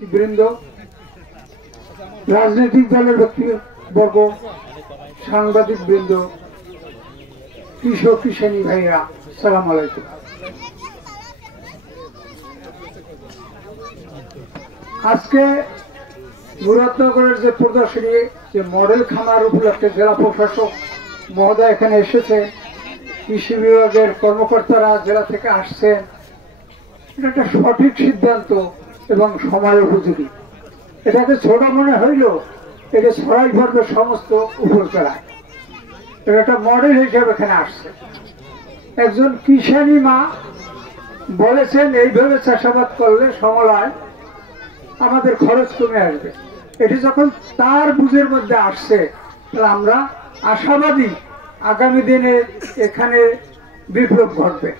বৃন্দ, রাজনৈতিক দলের ব্যক্তিবর্গ, সাংবাদিক বৃন্দ, কৃষক কৃষানী ভাইরা, সালাম আলাইকুম। আজকে মুরাদনগরের যে প্রদর্শনী, যে মডেল খামার উপলক্ষে জেলা প্রশাসক মহোদয় এখানে এসেছে, কৃষি বিভাগের কর্মকর্তারা জেলা থেকে আসছেন, এটা একটা সঠিক সিদ্ধান্ত এবং সময় উপযোগী। এটাকে ছোট মনে হইল, এটা ছড়াই পড়বে সমস্ত উপজেলায়। এটা একটা মডেল হিসেবে এখানে আসছে। একজন কৃষানী মা বলেছেন এইভাবে চাষাবাদ করলে সমলায় আমাদের খরচ কমে আসবে। এটি যখন তার বুঝের মধ্যে আসছে, তাহলে আমরা আশাবাদী আগামী দিনে এখানে বিপ্লব ঘটবে।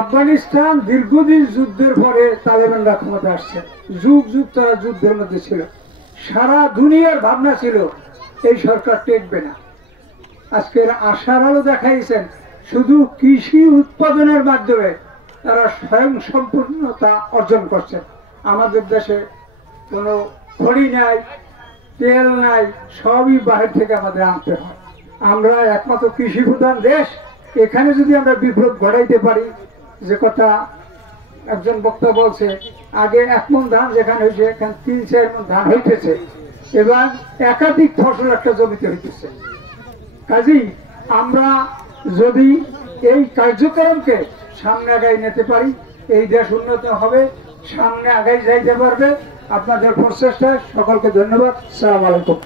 আফগানিস্তান দীর্ঘদিন যুদ্ধের পরে তালেবানরা ক্ষমতা আসছে। যুগ যুগ তারা যুদ্ধের মধ্যে ছিল। সারা দুনিয়ার ভাবনা ছিল এই সরকার টেকবে না। আজকের আশার আলো দেখাইছেন, শুধু কৃষি উৎপাদনের মাধ্যমে তারা স্বয়ং সম্পূর্ণতা অর্জন করছে। আমাদের দেশে কোনো খড়ি নাই, তেল নাই, সবই বাহির থেকে আমাদের আনতে হয়। আমরা একমাত্র কৃষি প্রধান দেশ। এখানে যদি আমরা বিপ্লব ঘটাইতে পারি, যে কথা একজন বক্তা বলছে, আগে 1 মণ ধান যেখানে হয়েছে এখানে 3-4 মণ ধান হইতেছে, এবার একাধিক ফসল একটা জমিতে হইতেছে। কাজেই আমরা যদি এই কার্যক্রমকে সামনে আগাই নিতে পারি, এই দেশ উন্নত হবে, সামনে আগাই যাইতে পারবে। আপনাদের প্রচেষ্টায় সকলকে ধন্যবাদ। আসসালামু আলাইকুম।